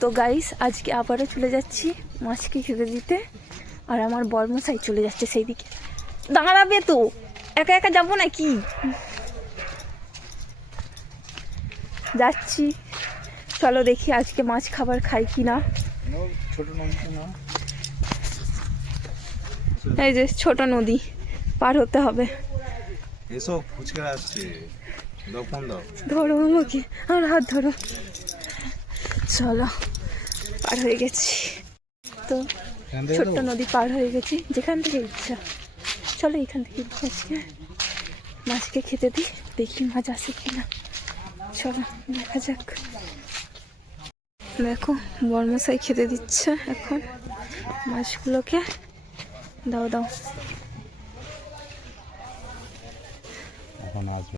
তো গাইস আজকে আবারও চলে যাচ্ছি মাছকে খেতে দিতে, আর আমার বর্মশাই চলে যাচ্ছে সেই দিকে। দাঁড়াবে তো, একা একা যাবো নাকি? যাচ্ছি, চলো দেখি আজকে মাছ খাবার খাই কি না। এই যে ছোট নদী পার হতে হবে। এসো ফুচকা আসছে, দাও ফোন দাও। ধরো আমাকে, আমার হাত ধরো। চলো পার হয়ে গেছি তো, ছোট্ট নদী পার হয়ে গেছি, যেখান থেকে ইচ্ছা। চলো এখান থেকে আজকে মাছকে খেতে দিই, দেখি মাছ আসে কিনা। চলো দেখা যাক। দেখো বর্মশাই খেতে দিচ্ছে এখন মাছগুলোকে। দাও দাও। এখন আসবে।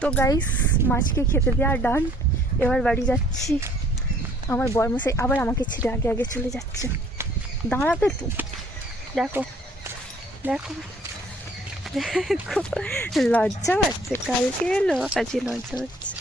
তো গাইস মাছকে খেতে দেওয়া ডান, এবার বাড়ি যাচ্ছি। আমার বর্মশাই আবার আমাকে ছেড়ে আগে আগে চলে যাচ্ছে। দাঁড়াবে তো, দেখো দেখো দেখো, লজ্জা পাচ্ছে। কালকে এলো, আজকে লজ্জা পাচ্ছে।